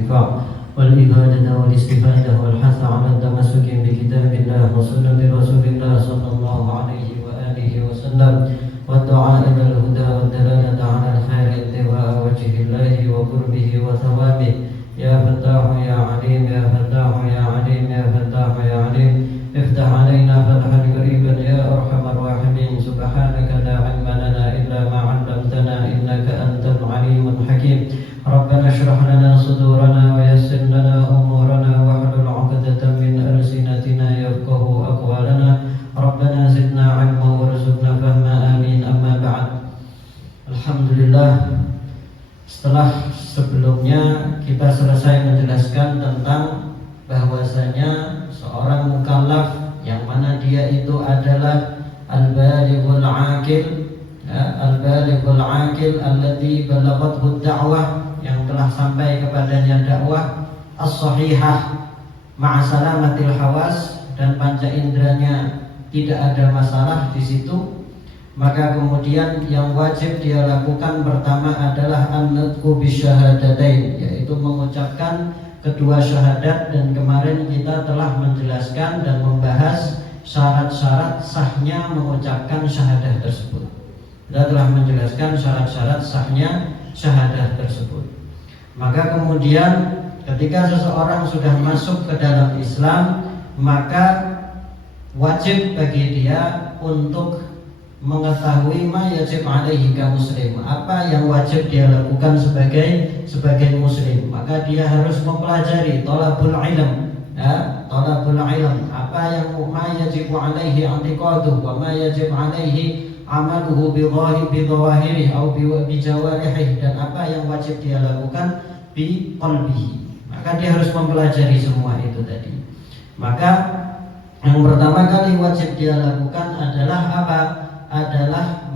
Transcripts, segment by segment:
والانتفاع والإبادة والاستفادة والحث على التمسك بكتاب الله وسنة رسول الله صلى الله عليه وآله وسلم والدعاء إلى الهدى والدلالة على الخير اتباع وجه الله وقربه وثوابه يا فتاح يا عليم يا فتاح يا عليم يا فتاح يا عليم افتح علينا فتحا قريبا يا أرحم الراحمين سبحانك لا علم لنا إلا ما علمتنا إنك أنت العليم الحكيم ربنا اشرح لنا صدورنا ويسر لنا أمورنا واحلل عقدة من ألسنتنا يفقه أقوالنا ربنا زدنا علما وارزقنا فهما آمين أما بعد. Alhamdulillah, setelah sebelumnya kita selesai menjelaskan tentang bahwasanya seorang mukallaf yang mana dia itu adalah al-balighul aqil, al-balighul aqil alladzi balaghathu ad-da'wah, yang telah sampai kepadanya dakwah as-sahihah ma'a salamatil hawas, dan panca inderanya tidak ada masalah di situ. Maka kemudian yang wajib dia lakukan pertama adalah an-nutqu bisyahadatain, yaitu mengucapkan kedua syahadat. Dan kemarin kita telah menjelaskan dan membahas syarat-syarat sahnya mengucapkan syahadah tersebut. Kita telah menjelaskan syarat-syarat sahnya syahadah tersebut. Maka kemudian ketika seseorang sudah masuk ke dalam Islam, maka wajib bagi dia untuk mengetahui ma yajib alaihi ka muslim, apa yang wajib dia lakukan sebagai muslim. Maka dia harus mempelajari talabul ilm, talabul ilm, apa yang ma yajib alaihi i'tiqaduhu wa ma yajib alaihi amaluhu bi dhawahirihi atau bi jawarihi, dan apa yang wajib dia lakukan bi qalbihi. Maka dia harus mempelajari semua itu tadi. Maka yang pertama kali wajib dia lakukan adalah apa? Adalah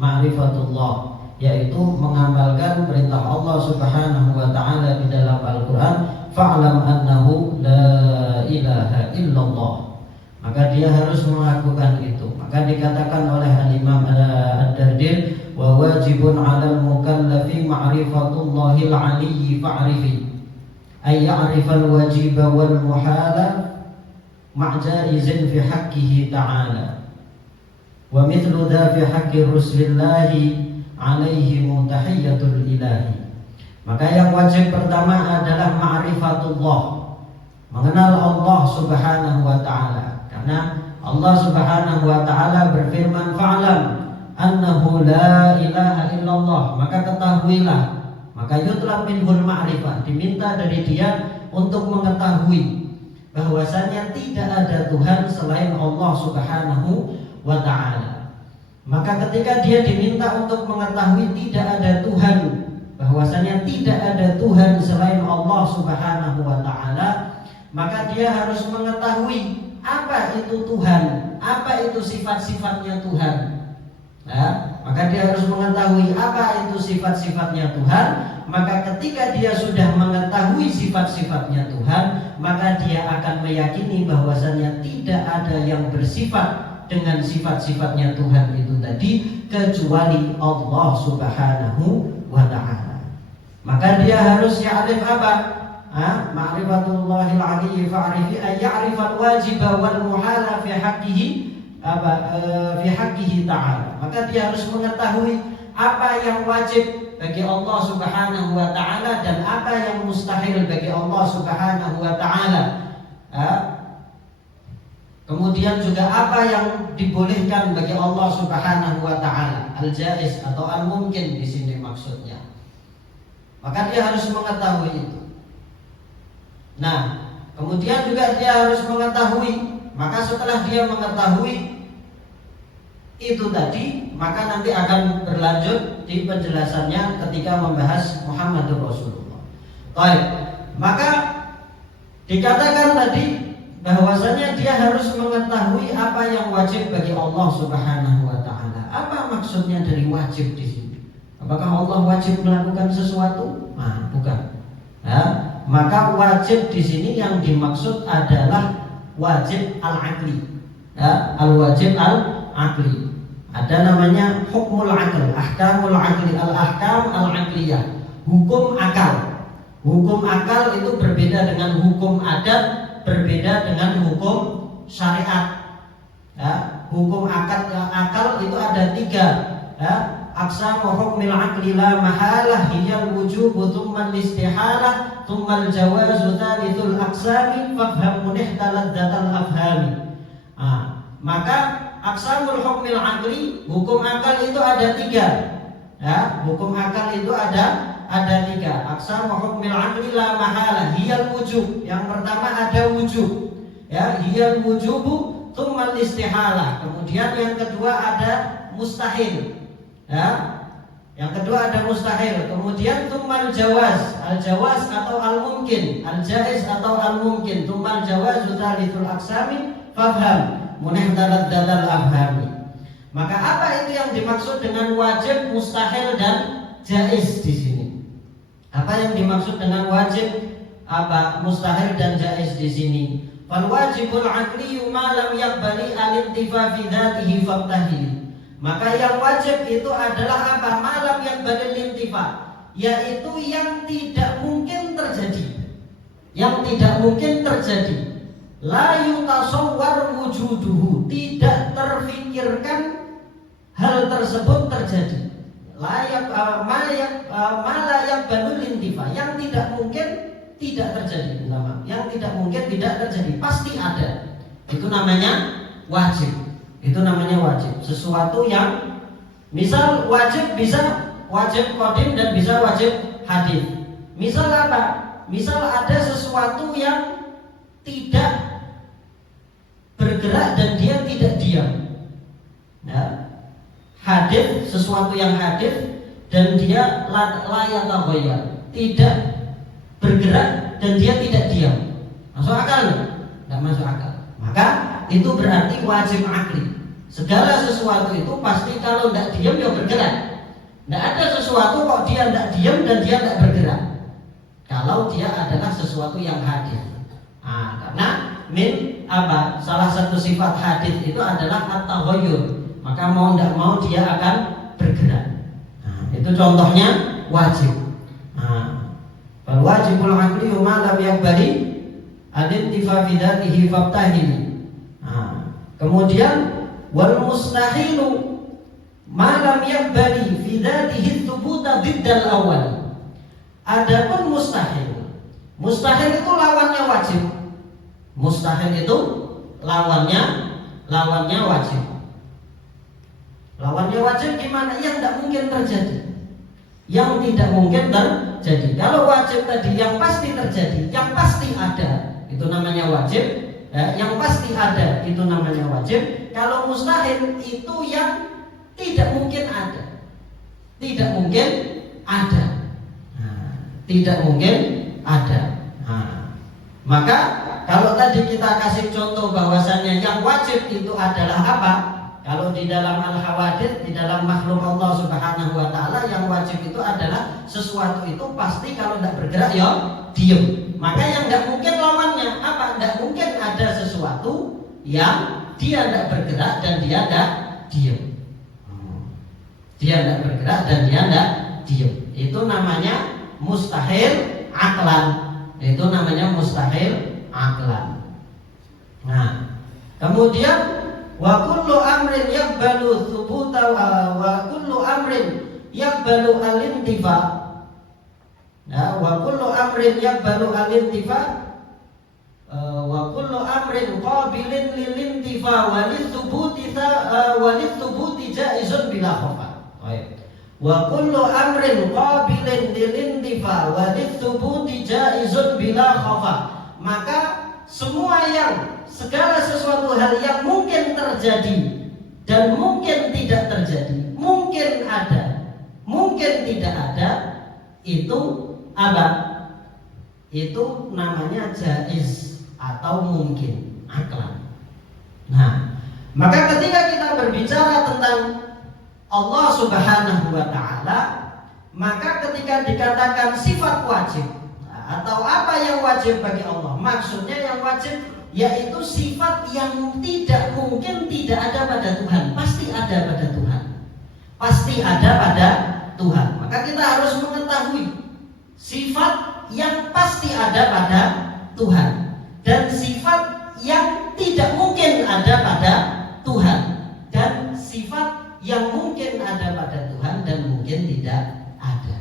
ma'rifatullah, yaitu mengamalkan perintah Allah Subhanahu wa taala di dalam Al-Qur'an, fa'lam annahu la ilaha illallah. Maka dia harus melakukan itu. Maka dikatakan oleh Al-Imam Ad-Dardir, wa wajibun 'alal mukallafi ma'rifatullahil 'aliyyi fa'rifi, ay ya'rifal wajiba wal muhala ma'jaizin fi haqqihi ta'ala. Wa mithlu dha fi haqqi Rasulillahi alaihi mutahiyyatul ilahi. Maka yang wajib pertama adalah ma'rifatullah, mengenal Allah Subhanahu wa taala. Karena Allah Subhanahu wa taala berfirman, fa'lam annahu la ilaha illallah, maka ketahuilah. Maka yutlab minhul ma'rifah, diminta dari dia untuk mengetahui bahwasanya tidak ada Tuhan selain Allah Subhanahu wa ta'ala. Maka ketika dia diminta untuk mengetahui tidak ada Tuhan, bahwasanya tidak ada Tuhan selain Allah Subhanahu wa ta'ala, maka dia harus mengetahui apa itu Tuhan, apa itu sifat-sifatnya Tuhan. Maka dia harus mengetahui apa itu sifat-sifatnya Tuhan. Maka ketika dia sudah mengetahui sifat-sifatnya Tuhan, maka dia akan meyakini bahwasanya tidak ada yang bersifat dengan sifat-sifatnya Tuhan itu tadi kecuali Allah Subhanahu wa ta'ala. Maka dia harus ya'rif apa? Ma'rifatullahil 'aliyyi fa'rifi ay ya'rifal wajiba wal muhala fi haqqihi fi haqqihi ta'ala. Maka dia harus mengetahui apa yang wajib bagi Allah Subhanahu wa ta'ala dan apa yang mustahil bagi Allah Subhanahu wa ta'ala. Kemudian juga apa yang dibolehkan bagi Allah Subhanahu wa ta'ala, al-jaiz atau al-mungkin di sini maksudnya. Maka dia harus mengetahui itu. Nah, kemudian juga dia harus mengetahui. Maka setelah dia mengetahui itu tadi, maka nanti akan berlanjut di penjelasannya ketika membahas Muhammadur Rasulullah. Baik, maka dikatakan tadi bahwasanya dia harus mengetahui apa yang wajib bagi Allah Subhanahu wa ta'ala. Apa maksudnya dari wajib di sini? Apakah Allah wajib melakukan sesuatu? Bukan. Maka wajib di sini yang dimaksud adalah wajib al-aqli. Al-wajib al-aqli. Ada namanya hukmul aql, ahkamul aqli, al-ahkam al-aqliyah. hukum akal. Hukum akal itu berbeda dengan hukum adat, berbeda dengan hukum syariat. Ya, hukum akal itu ada 3. Ya, aqsamu hukmil aqli la mahalah hiyal wujubu thumma al-istihalah thumma al-jawazu thalithul aqsami fafham munihtalat datal afhami. Maka aqsamul hukmil aqli, hukum akal itu ada 3. Ya, hukum akal itu ada 3. Aqsamu hukmil aqli la mahalah hiyal wujub. Yang pertama ada wujub. Ya, hiyal wujubu tsummal istihalah. Kemudian yang kedua ada mustahil. Ya. Yang kedua ada mustahil. Kemudian tsummal jawaz. Al-jawaz atau al-mumkin, al-jaiz atau al-mumkin. Tsummal jawaz tsalithul aqsami fafham munihtalat dalal afhami. Maka apa itu yang dimaksud dengan wajib, mustahil dan jaiz di sini? Apa yang dimaksud dengan wajib, mustahil dan jaiz di sini? Fal wajibul aqli ma lam yaqbali al-intifa fi dzatihi fabtahili. Maka yang wajib itu adalah apa? Ma lam yaqbali al-intifa, yaitu yang tidak mungkin terjadi. Yang tidak mungkin terjadi. La yutasawwar wujuduhu, tidak terfikirkan hal tersebut terjadi. Ma la yaqbalu al-intifa, yang tidak mungkin tidak terjadi, yang tidak mungkin tidak terjadi, pasti ada. Itu namanya wajib. Itu namanya wajib. Sesuatu yang misal wajib bisa wajib qadim dan bisa wajib hadis. Misal apa? Misal ada sesuatu yang tidak bergerak dan dia tidak diam. Ya. Hadis, sesuatu yang hadis dan dia layak taghayyar, tidak bergerak dan dia tidak diam. Masuk akal? Tidak masuk akal. Maka itu berarti wajib akli. Segala sesuatu itu pasti kalau tidak diam ya bergerak. Tidak ada sesuatu kok dia tidak diam dan dia tidak bergerak. Kalau dia adalah sesuatu yang hadir. Karena salah satu sifat hadis itu adalah at-taghayyur. Maka mau tidak mau dia akan bergerak. Itu contohnya wajib. Fal wajibul aqli ma lam yaqbali al-intifa fi dzatihi fabtahili. Kemudian wal mustahilu ma lam yaqbali fi dzatihi thubuta diddal awal. Adapun mustahil. Mustahil itu lawannya wajib. Mustahil itu lawannya wajib. Lawannya wajib gimana? Yang tidak mungkin terjadi. Yang tidak mungkin terjadi. Kalau wajib tadi yang pasti terjadi, yang pasti ada, itu namanya wajib. Yang pasti ada, itu namanya wajib. Kalau mustahil itu yang tidak mungkin ada. Tidak mungkin ada. Tidak mungkin ada. Maka kalau tadi kita kasih contoh bahwasannya yang wajib itu adalah apa? Kalau di dalam Al-Hawadits, di dalam makhluk Allah Subhanahu wa Ta'ala, yang wajib itu adalah sesuatu itu pasti kalau tidak bergerak ya diam. Maka yang tidak mungkin lawannya apa? Tidak mungkin ada sesuatu yang dia tidak bergerak dan dia tidak diam. Dia tidak bergerak dan dia tidak diam. Itu namanya mustahil aklan. Itu namanya mustahil aklan. Nah, kemudian wa kullu amrin yaqbalu thubuta wa kullu amrin yaqbalu al-intifa. Wa kullu amrin yaqbalu al-intifa wa kullu amrin qabilin lil-intifa wa lit-thubuti jaizun bila khafa. Wa kullu amrin qabilin lil-intifa wa lit-thubuti jaizun bila khafa. Maka semua segala sesuatu hal yang mungkin terjadi dan mungkin tidak terjadi, mungkin ada, mungkin tidak ada, itu apa? Itu namanya jaiz atau mungkin aklan. Nah, maka ketika kita berbicara tentang Allah Subhanahu wa Ta'ala, maka ketika dikatakan sifat wajib atau apa yang wajib bagi Allah, maksudnya yang wajib yaitu sifat yang tidak mungkin tidak ada pada Tuhan, pasti ada pada Tuhan. Pasti ada pada Tuhan. Maka kita harus mengetahui sifat yang pasti ada pada Tuhan dan sifat yang tidak mungkin ada pada Tuhan dan sifat yang mungkin ada pada Tuhan dan mungkin tidak ada.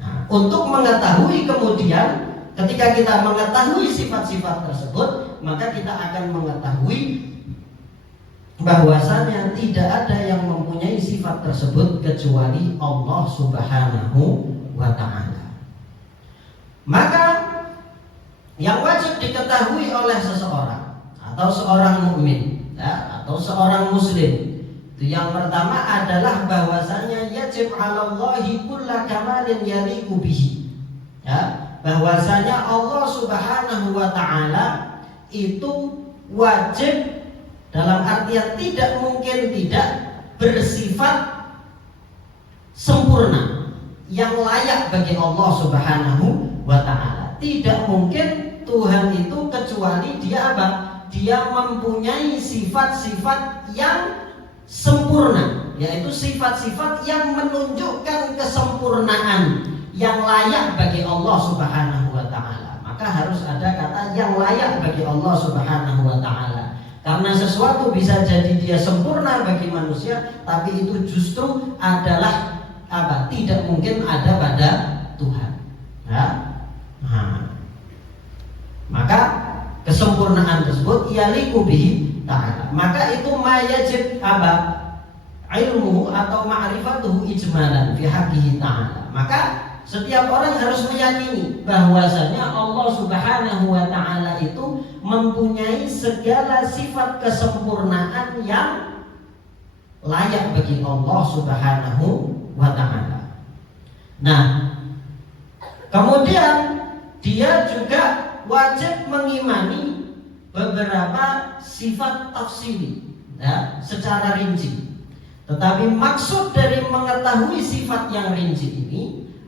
Nah, untuk mengetahui kemudian ketika kita mengetahui sifat-sifat tersebut, maka kita akan mengetahui bahwasanya tidak ada yang mempunyai sifat tersebut kecuali Allah Subhanahu wa ta'ala. Maka yang wajib diketahui oleh seseorang atau seorang mukmin ya, atau seorang muslim itu yang pertama adalah bahwasanya yajib 'alallahi kulla kamalin yaliqu bihi. Ya, bahwasanya Allah Subhanahu wa ta'ala itu wajib dalam artian tidak mungkin tidak bersifat sempurna yang layak bagi Allah Subhanahu wa ta'ala. Tidak mungkin Tuhan itu kecuali dia apa? Dia mempunyai sifat-sifat yang sempurna, yaitu sifat-sifat yang menunjukkan kesempurnaan yang layak bagi Allah Subhanahu wa ta'ala. Maka harus ada kata yang layak bagi Allah Subhanahu wa ta'ala. Karena sesuatu bisa jadi dia sempurna bagi manusia, tapi itu justru adalah apa? Tidak mungkin ada pada Tuhan. Ya? Nah, maka kesempurnaan tersebut yaliqu bihi ta'ala. Maka itu mayajib apa? Ilmu atau ma'rifatuhu ijmalan fi haqqihi ta'ala. Maka setiap orang harus meyakini bahwasanya Allah Subhanahu wa ta'ala itu mempunyai segala sifat kesempurnaan yang layak bagi Allah Subhanahu wa ta'ala. Nah, kemudian dia juga wajib mengimani beberapa sifat tafsili ya, secara rinci. Tetapi maksud dari mengetahui sifat yang rinci ini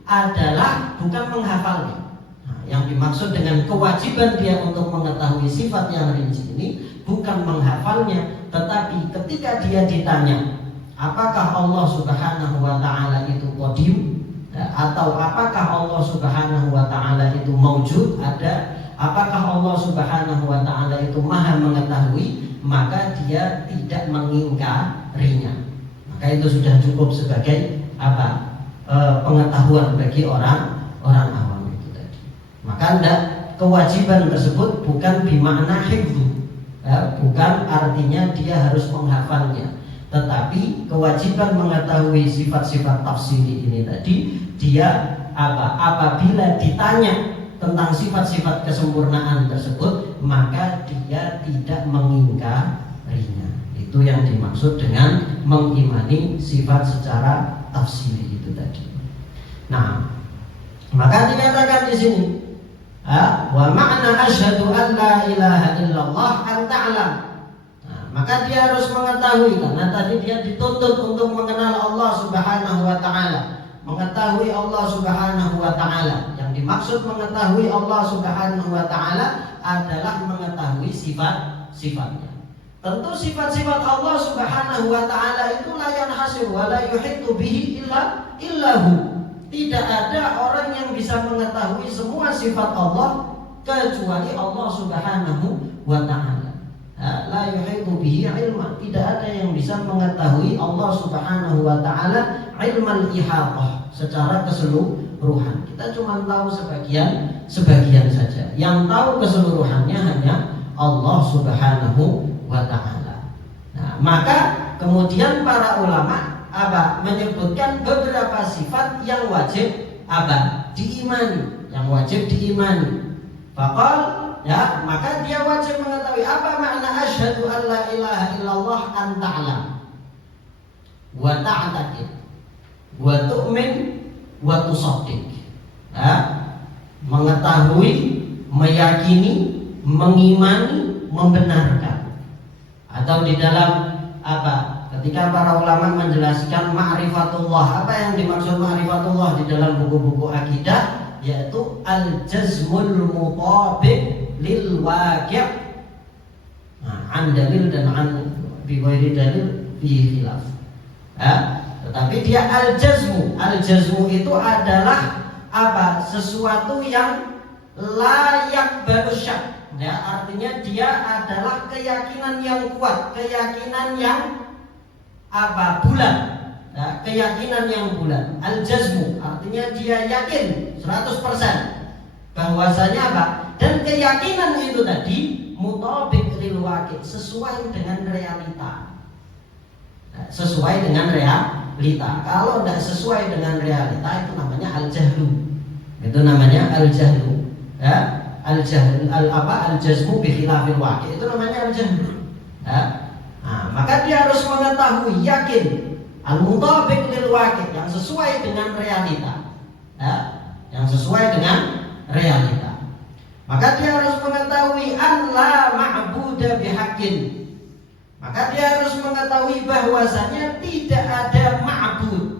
adalah bukan menghafalnya. Nah, yang dimaksud dengan kewajiban dia untuk mengetahui sifat yang rinci ini bukan menghafalnya, tetapi ketika dia ditanya apakah Allah Subhanahu wa ta'ala itu qadim ya, atau apakah Allah Subhanahu wa ta'ala itu maujud, ada, apakah Allah Subhanahu wa ta'ala itu maha mengetahui, maka dia tidak mengingkarinya. Maka itu sudah cukup sebagai apa? Pengetahuan bagi orang awam itu tadi. Maka kewajiban tersebut bukan bimakna hifdzu ya, bukan artinya dia harus menghafalnya, tetapi kewajiban mengetahui sifat-sifat tafsiri ini tadi, dia apa? Apabila ditanya tentang sifat-sifat kesempurnaan tersebut, maka dia tidak mengingkarinya. Itu yang dimaksud dengan mengimani sifat secara tafsiri itu tadi. Nah, maka dikatakan di sini, wa ma'na asyhadu an la ilaha illallah an ta'lam. Nah, maka dia harus mengetahui, karena tadi dia dituntut untuk mengenal Allah Subhanahu wa ta'ala, mengetahui Allah Subhanahu wa ta'ala. Yang dimaksud mengetahui Allah Subhanahu wa ta'ala adalah mengetahui sifat-sifatnya. Tentu sifat-sifat Allah Subhanahu wa ta'ala itu la yanhasir wa la yuhitu bihi illahu. Tidak ada orang yang bisa mengetahui semua sifat Allah kecuali Allah Subhanahu wa ta'ala. La yuhitu bihi ilma. Tidak ada yang bisa mengetahui Allah Subhanahu wa ta'ala ilmal ihatah secara keseluruhan. Kita cuma tahu sebagian saja. Yang tahu keseluruhannya hanya Allah Subhanahu wa ta'ala. Nah, maka kemudian para ulama menyebutkan beberapa sifat yang wajib diimani, yang wajib diimani. Faqal ya, maka dia wajib mengetahui apa makna asyhadu an la ilaha illallah an ta'lam wa ta'taqid wa tu'min wa tusaddiq. Ya, mengetahui, meyakini, mengimani, membenarkan. Atau di dalam ketika para ulama menjelaskan ma'rifatullah, apa yang dimaksud ma'rifatullah di dalam buku-buku akidah, yaitu al-jazmul mutabiq lil waqi'. An dalil dan an bi ghairi dalil fi khilaf. Tetapi dia al-jazmu itu adalah sesuatu yang layak barusyak. Ya, artinya dia adalah keyakinan yang kuat, keyakinan yang bulat. Ya, keyakinan yang bulat. Al-jazmu artinya dia yakin 100% bahwasanya dan keyakinan itu tadi mutabiq lil waqi', sesuai dengan realita. Sesuai dengan realita. Kalau tidak sesuai dengan realita itu namanya al-jahlu. Itu namanya al-jahlu. Ya, al-jahlu al-jazmu bi khilafil waqi', itu namanya al-jahlu. Ya. Nah, maka dia harus mengetahui, yakin al-mutabiq lil waqi', yang sesuai dengan realita. Ya, yang sesuai dengan realita. Maka dia harus mengetahui an la ma'budu bihaqqin. Maka dia harus mengetahui bahwasanya tidak ada ma'bud,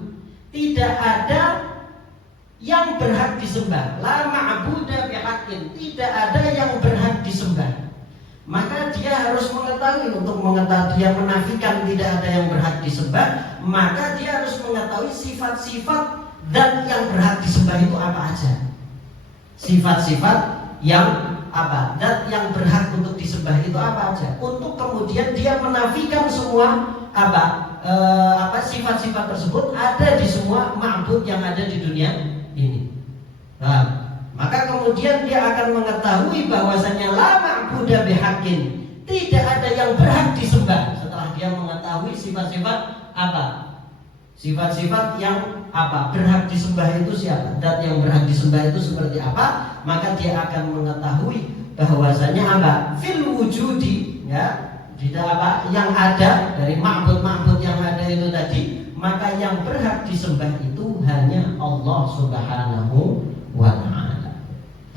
tidak ada yang berhak disembah. La ma'budu bihaqqin, tidak ada yang berhak disembah. Maka dia harus mengetahui, untuk mengetahui dia menafikan tidak ada yang berhak disembah, maka dia harus mengetahui sifat-sifat zat yang berhak disembah itu apa aja. Sifat-sifat yang zat yang berhak untuk disembah itu apa aja. Untuk kemudian dia menafikan semua sifat-sifat tersebut ada di semua ma'bud yang ada di dunia ini. Maka kemudian dia akan mengetahui bahwasanya la ma'budu bihaqqin, tidak ada yang berhak disembah. Setelah dia mengetahui sifat-sifat sifat-sifat yang berhak disembah itu siapa, zat yang berhak disembah itu seperti apa, maka dia akan mengetahui bahwasanya fil wujudi, ya, tidak yang ada dari ma'bud-ma'bud yang ada itu tadi, maka yang berhak disembah itu hanya Allah Subhanahu wa ta'ala.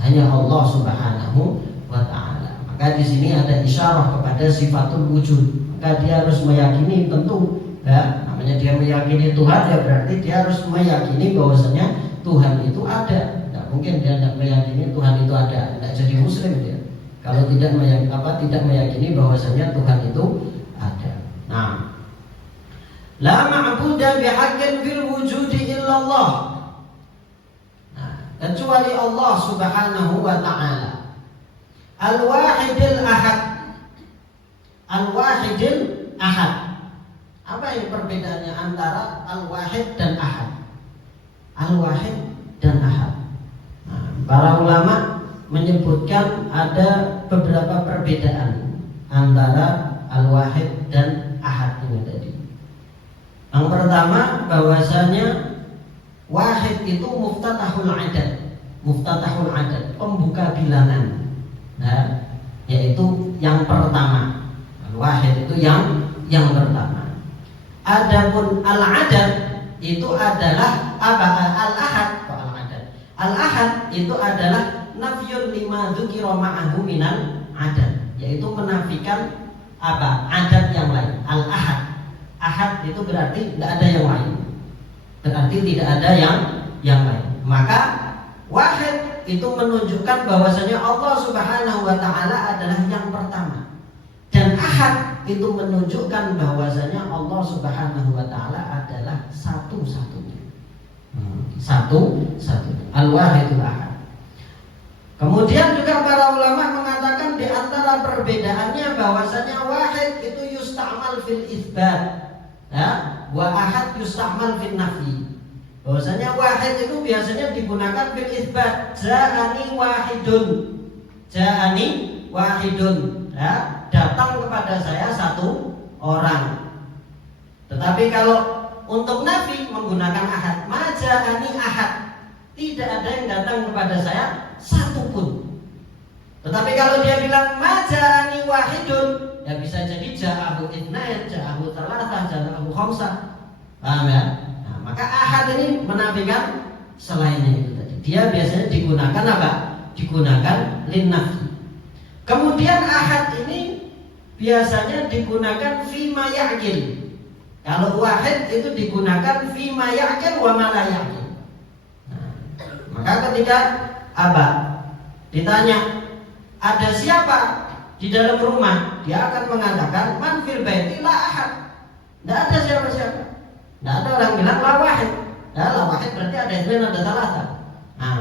Hanya Allah Subhanahu wa ta'ala. Maka di sini ada isyarah kepada sifatul wujud. Maka dia harus meyakini, tentu ya, namanya dia meyakini Tuhan, ya berarti dia harus meyakini bahwasanya Tuhan itu ada. Tidak mungkin dia tidak meyakini Tuhan itu ada, tidak jadi muslim dia kalau tidak meyakini bahwasanya Tuhan itu ada. Nah, la ma'budu bihaqqin fil wujudi illallah, kecuali Allah Subhanahu wa ta'ala. Al-wahidil ahad. Al-wahidil ahad. Apa yang perbedaannya antara al-wahid dan ahad? Al-wahid dan ahad. Nah, para ulama menyebutkan ada beberapa perbedaan antara al-wahid dan ahad ini tadi. Yang pertama, bahwasanya wahid itu muftatahul adad. Muftatahul adad, pembuka bilangan. Nah, yaitu yang pertama. Wahid itu yang pertama. Adapun al-adad itu adalah al-ahad. Al-adad. Al-ahad itu adalah nafyun lima dzukira ma'ahu minal adad, yaitu menafikan adad yang lain. Al-ahad. Ahad itu berarti tidak ada yang lain. Berarti tidak ada yang lain. Maka wahid itu menunjukkan bahwasanya Allah Subhanahu wa ta'ala adalah yang pertama. Dan ahad itu menunjukkan bahwasanya Allah Subhanahu wa ta'ala adalah satu-satunya. Satu-satunya. Al-wahidul ahad. Kemudian juga para ulama mengatakan di antara perbedaannya bahwasanya wahid itu yusta'mal fil itsbat, ya, wa ahad yusta'mal fil nafi. Bahwasanya wahid itu biasanya digunakan fil itsbat. Ja'ani wahidun. Ja'ani wahidun, ya, datang kepada saya satu orang. Tetapi kalau untuk nafi menggunakan ahad. Ma ja'ani ahad. Tidak ada yang datang kepada saya satu pun. Tetapi kalau dia bilang ma ja'ani wahidun, ya bisa jadi ja'ahu itsnain, ja'ahu tsalatsa, ja'ahu khamsah. Paham ya? Maka ahad ini menafikan selainnya itu tadi. Dia biasanya digunakan Digunakan linnafi. Kemudian ahad ini biasanya digunakan fima ya'qil. Kalau wahid itu digunakan fima ya'qil wa ma la ya'qil. Maka ketika ditanya ada siapa di dalam rumah, dia akan mengatakan man fil baiti la ahad. Tidak ada siapa-siapa. Tidak ada orang bilang la wahid. La wahid berarti ada itsnain, ada tsalatsa. Nah,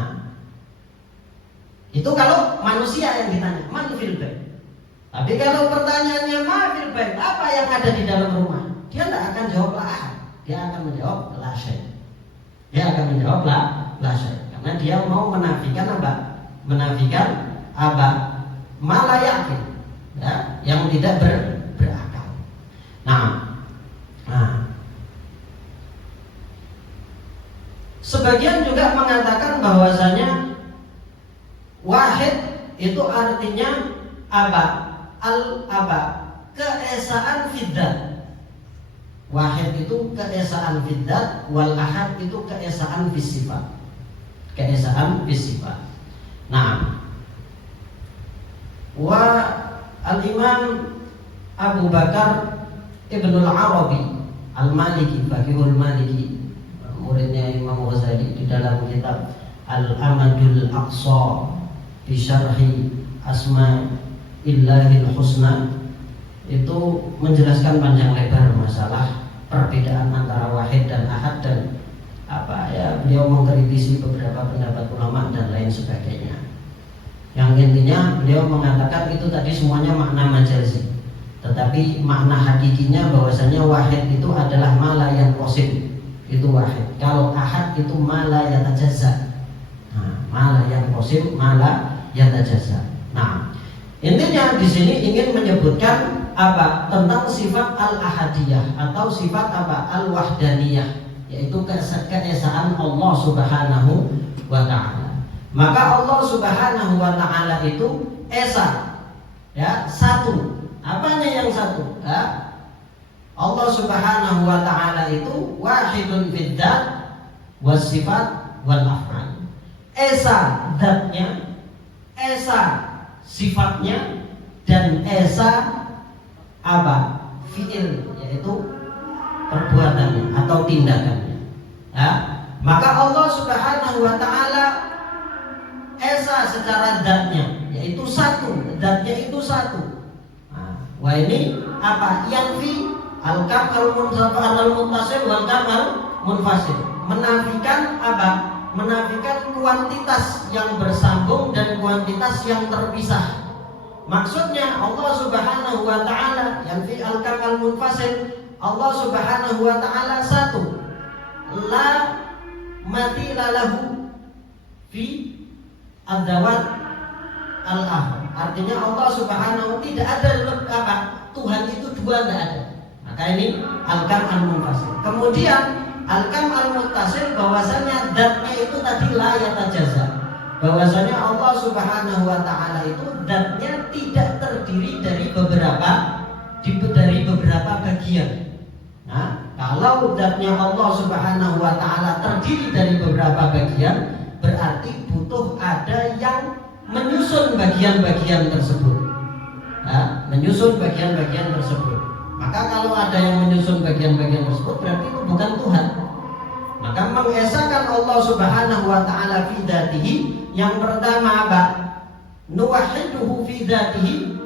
Itu kalau manusia yang ditanya, man fil bait. Tapi kalau pertanyaannya ma fil bait, apa yang ada di dalam rumah? Dia tidak akan jawab la ahad. Dia akan menjawab la syai'. Dia akan menjawab la syai'. Karena dia mau menafikan apa? Menafikan apa? Ma la yakin. Ya, yang tidak berakal. Nah, sebagian juga mengatakan bahwasanya wahid itu artinya apa? Keesaan fidzat. Wahid itu keesaan fidzat, wal ahad itu keesaan fisifat. Keesaan fisifat. Nah, al-Imam Abu Bakar Ibnul Arabi Al-Maliki, Faqihul Maliki, muridnya Imam Ghazali, di dalam kitab Al-Amadul Aqsa fi Syarhi Asma'illahil Husna, itu menjelaskan panjang lebar masalah perbedaan antara wahid dan ahad, dan beliau mengkritisi beberapa pendapat ulama dan lain sebagainya. Yang intinya beliau mengatakan itu tadi semuanya makna majazi, tetapi makna hakikinya bahwasanya wahid itu adalah ma la yanqasim, itu wahid. Kalau ahad itu ma la yatajazza. Ma la yanqasim, ma la yatajazza. Nah, intinya di sini ingin menyebutkan apa? Tentang sifat al-ahadiyah atau sifat apa? Al-wahdaniyah, yaitu keesaan Allah Subhanahu wa ta'ala. Maka Allah Subhanahu wa ta'ala itu esa, ya, satu. Apanya yang satu? Ya? Allah Subhanahu wa ta'ala itu wahidun bidzat wasifat wal af'al. Esa zatnya, esa sifatnya, dan esa apa? Fi'il, yaitu perbuatannya atau tindakannya. Ya? Maka Allah Subhanahu wa ta'ala esa secara zatnya, yaitu satu, zatnya itu satu. Wah, ini apa? Yang fi al-kam al-muttasil wal kam al-munfasil. Menafikan apa? Menafikan kuantitas yang bersambung dan kuantitas yang terpisah. Maksudnya Allah Subhanahu wa ta'ala yang fi al-kam al-munfasil, Allah Subhanahu wa ta'ala satu, la mathila lahu fi adzawat al-akhir. Artinya Allah Subhanahu tidak ada apa? Tuhan itu dua, tidak ada. Maka ini al-kam al-munfasil. Kemudian al-kam al-muttasil, bahwasanya zatnya itu tadi la yatajazza. Bahwasanya Allah Subhanahu wa ta'ala itu zatnya tidak terdiri dari beberapa bagian. Nah, kalau zatnya Allah Subhanahu wa ta'ala terdiri dari beberapa bagian, berarti butuh ada yang menyusun bagian-bagian tersebut. Nah, menyusun bagian-bagian tersebut. Maka kalau ada yang menyusun bagian-bagian tersebut, berarti itu bukan Tuhan. Maka mengesakan Allah Subhanahu wa ta'ala fi dzatihi, yang pertama apa? Nuwahhiduhu fi dzatihi,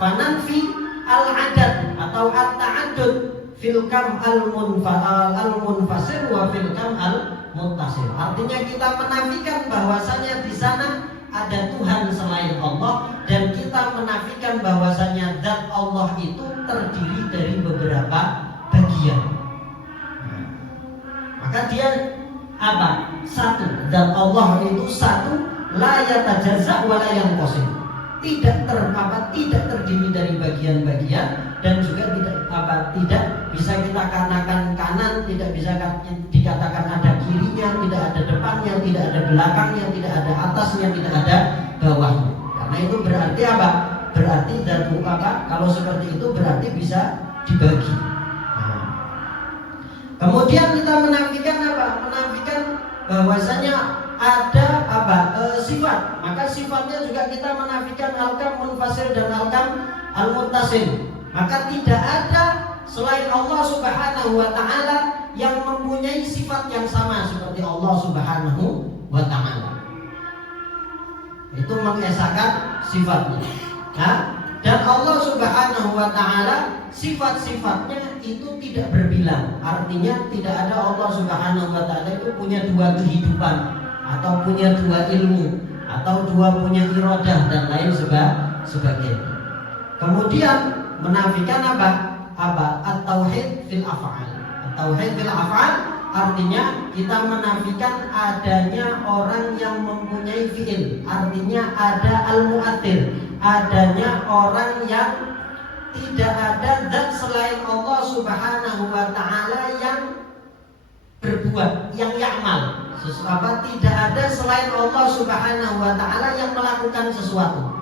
fananfi al-adad atau at-ta'addud fil kam al-munfasil wa fil kam al-muttasil. Artinya kita menafikan bahwasanya di sana ada Tuhan selain Allah, dan kita menafikan bahwasanya zat Allah itu terdiri dari beberapa bagian. Maka dia apa? Satu. Zat Allah itu satu, la yatajazza wa la yanqasim. Tidak terdiri dari bagian-bagian, dan juga tidak bisa kita katakan kanan, tidak bisa dikatakan ada kirinya, tidak ada depannya, tidak ada belakangnya, tidak ada atasnya, tidak ada bawahnya. Karena itu berarti apa? Berarti zatu apa? Kalau seperti itu berarti bisa dibagi. Nah, kemudian kita menafikan apa? Menafikan bahwasanya ada apa? Sifat. Maka sifatnya juga kita menafikan al-kam munfasil dan al-kam al-muttasil. Maka tidak ada selain Allah Subhanahu wa ta'ala yang mempunyai sifat yang sama seperti Allah Subhanahu wa ta'ala. Itu mengesahkan sifatnya. Nah, dan Allah Subhanahu wa ta'ala sifat-sifatnya itu tidak berbilang. Artinya tidak ada Allah Subhanahu wa ta'ala itu punya dua kehidupan, atau punya dua ilmu, atau dua punya iradah dan lain sebagainya. Kemudian menafikan apa? At-tauhid fil af'al. At-tauhid fil af'al artinya kita menafikan adanya orang yang mempunyai fi'il. Artinya ada al-mu'athir, adanya orang yang tidak ada zat selain Allah Subhanahu wa ta'ala yang berbuat, yang ya'mal. Tidak ada selain Allah Subhanahu wa ta'ala yang melakukan sesuatu.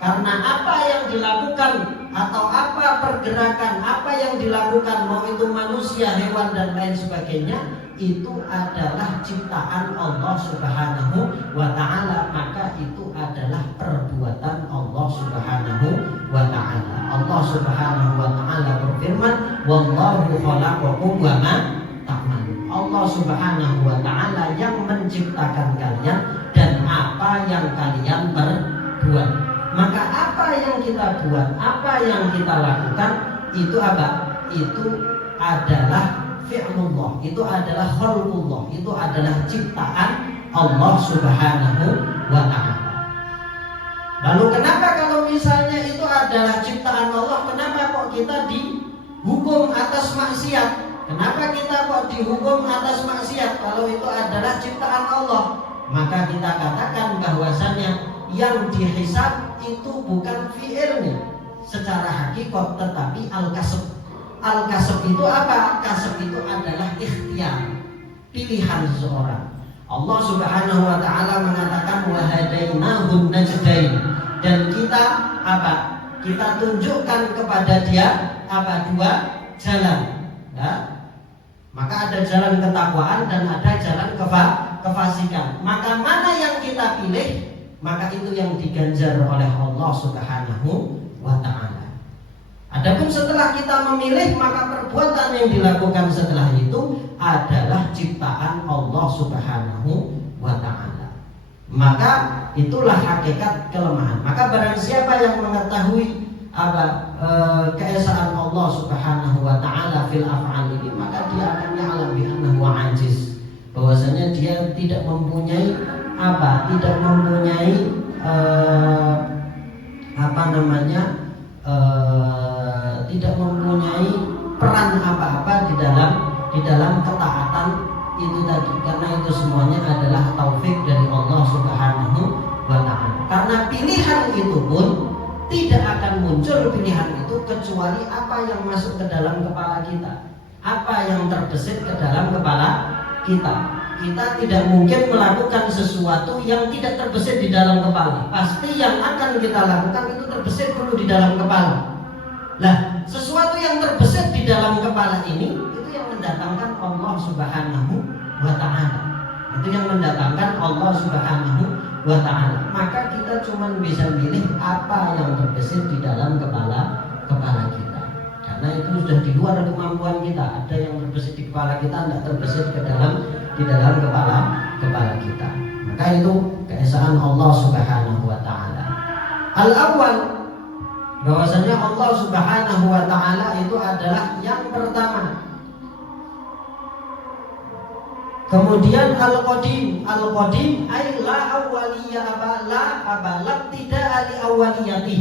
Karena apa yang dilakukan atau apa pergerakan, apa yang dilakukan, mau itu manusia, hewan dan lain sebagainya, itu adalah ciptaan Allah Subhanahu wa ta'ala. Maka itu adalah perbuatan Allah Subhanahu wa ta'ala. Allah Subhanahu wa ta'ala berfirman, wallahu khalaqakum wa ma ta'malun. Allah Subhanahu wa ta'ala yang menciptakan kalian dan apa yang kalian perbuat. Maka apa yang kita buat, apa yang kita lakukan, itu apa? Itu adalah fi'lullah, itu adalah khalqullah, itu adalah ciptaan Allah Subhanahu wa ta'ala. Lalu kenapa kalau misalnya itu adalah ciptaan Allah, kenapa kok kita dihukum atas maksiat? Kenapa kita kok dihukum atas maksiat kalau itu adalah ciptaan Allah? Maka kita katakan bahwasanya yang dihisab itu bukan fi'ilnya secara hakikat, tetapi al-kasb. Al-kasb itu apa? Kasb itu adalah ikhtiar, pilihan seseorang. Allah Subhanahu wa ta'ala mengatakan wa hadainahun najdain, dan kita apa? Kita tunjukkan kepada dia apa? Dua jalan, ya? Maka ada jalan ketakwaan dan ada jalan kefasikan. Maka mana yang kita pilih, maka itu yang diganjar oleh Allah Subhanahu wa ta'ala. Adapun setelah kita memilih, maka perbuatan yang dilakukan setelah itu adalah ciptaan Allah Subhanahu wa ta'ala. Maka itulah hakikat kelemahan. Maka barang siapa yang mengetahui keesaan Allah Subhanahu wa ta'ala fil af'al ini, maka dia akan ya'lam bi annahu ajiz, bahwasanya dia tidak mempunyai tidak mempunyai tidak mempunyai peran apa-apa di dalam ketaatan itu tadi, karena itu semuanya adalah taufik dari Allah Subhanahu wa ta'ala. Karena pilihan itu pun tidak akan muncul pilihan itu kecuali apa yang masuk ke dalam kepala kita, apa yang terbesit ke dalam kepala kita. Kita tidak mungkin melakukan sesuatu yang tidak terbesit di dalam kepala. Pasti yang akan kita lakukan itu terbesit dulu di dalam kepala. Nah, sesuatu yang terbesit di dalam kepala ini, itu yang mendatangkan Allah Subhanahu wa ta'ala. Itu yang mendatangkan Allah Subhanahu wa ta'ala. Maka kita cuma bisa milih apa yang terbesit di dalam kepala kita. Karena itu sudah di luar kemampuan kita. Ada yang terbesit di kepala kita, tidak terbesit di dalam kepala kita. Maka itu keesaan Allah Subhanahu wa ta'ala. Al-awwal, bahwasanya Allah Subhanahu wa ta'ala itu adalah yang pertama. Kemudian al-qadim. Al-qadim ay la awwaliyya la tidak ali awwaliyati.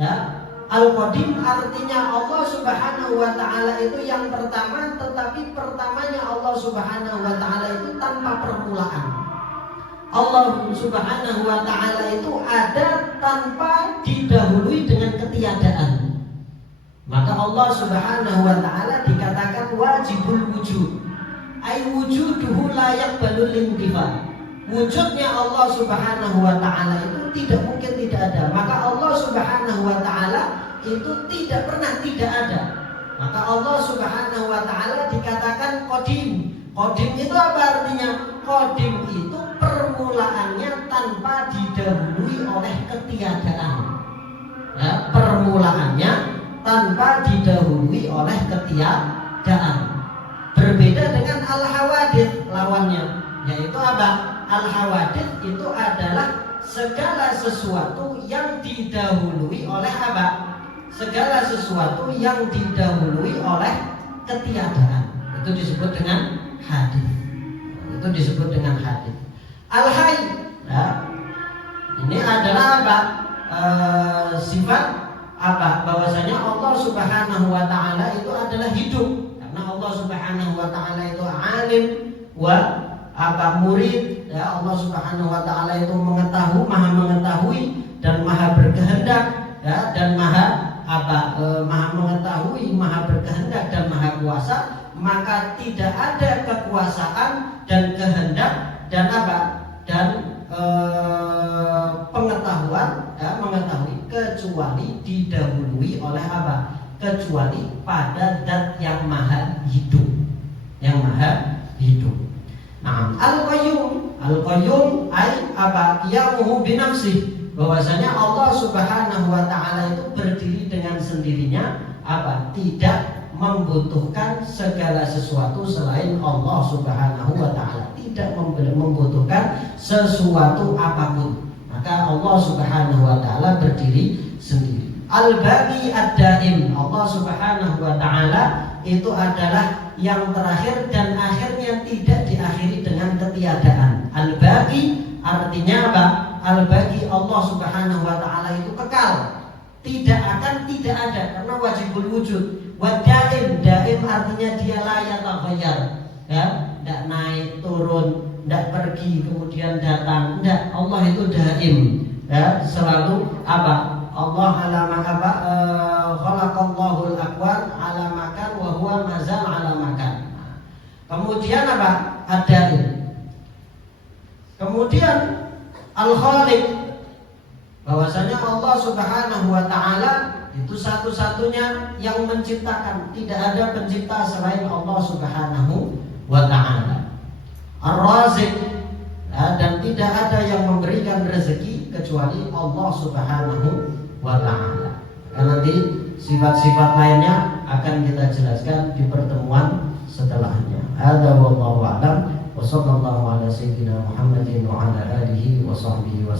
Ya. Al-qadim artinya Allah Subhanahu wa ta'ala itu yang pertama, tetapi pertamanya Allah Subhanahu wa ta'ala itu tanpa permulaan. Allah Subhanahu wa ta'ala itu ada tanpa didahului dengan ketiadaan. Maka Allah Subhanahu wa ta'ala dikatakan wajibul wujud, ay wujuduhu la yaqbalul intifa. Wujudnya Allah Subhanahu wa ta'ala itu tidak mungkin tidak ada. Maka Allah Subhanahu wa ta'ala itu tidak pernah tidak ada. Maka Allah Subhanahu wa ta'ala dikatakan qadim. Qadim itu apa artinya? Qadim itu permulaannya tanpa didahului oleh ketiadaan. Ya, permulaannya tanpa didahului oleh ketiadaan. Berbeda dengan al-hawadits lawannya, yaitu apa? Al-hawadits itu adalah segala sesuatu yang didahului oleh apa? Segala sesuatu yang didahului oleh ketiadaan. Itu disebut dengan hadis. Itu disebut dengan hadis. Al-hayy, ya. sifat apa? Bahwasanya Allah Subhanahu wa taala itu adalah hidup. Karena Allah Subhanahu wa taala itu alim wa murid, ya. Allah Subhanahu wa taala itu maha mengetahui dan maha berkehendak, ya, dan maha mengetahui, maha berkehendak dan maha kuasa. Maka tidak ada kekuasaan dan kehendak dan pengetahuan, ya, mengetahui kecuali didahului oleh apa? Kecuali pada zat yang maha hidup, yang maha hidup. Nah, al-qayyum ay apa? Qiyamuhu binafsih. Bahwasanya Allah Subhanahu wa taala itu berdiri dengan sendirinya, apa? Tidak membutuhkan segala sesuatu selain Allah Subhanahu wa taala, tidak membutuhkan sesuatu apapun. Maka Allah Subhanahu wa taala berdiri sendiri. Al-Baqi ad-Daim, Allah Subhanahu wa taala itu adalah yang terakhir dan akhirnya tidak diakhiri dengan ketiadaan. Al-Baqi artinya apa? Al-Baqi, Allah Subhanahu wa taala itu kekal, tidak akan tidak ada karena wajibul wujud. Wadaim, daim artinya dia layak taghayyar, ya, tidak naik turun, tidak pergi kemudian datang, tidak. Allah itu daim, ya, selalu apa? Allah alama apa? Khalaqallahu al-aqwan ala makan wa huwa mazal ala makan. Kemudian apa? Ad-daim. Kemudian al-khaliq, bahwasanya Allah Subhanahu wa taala itu satu-satunya yang menciptakan, tidak ada pencipta selain Allah Subhanahu wa taala. Ar-Raziq, ya, dan tidak ada yang memberikan rezeki kecuali Allah Subhanahu wa taala. Dan nanti sifat-sifat lainnya akan kita jelaskan di pertemuan setelahnya. Hadza wallahu a'lam wa sallallahu ala sayyidina Muhammadin wa ala alihi wa sahbihi wa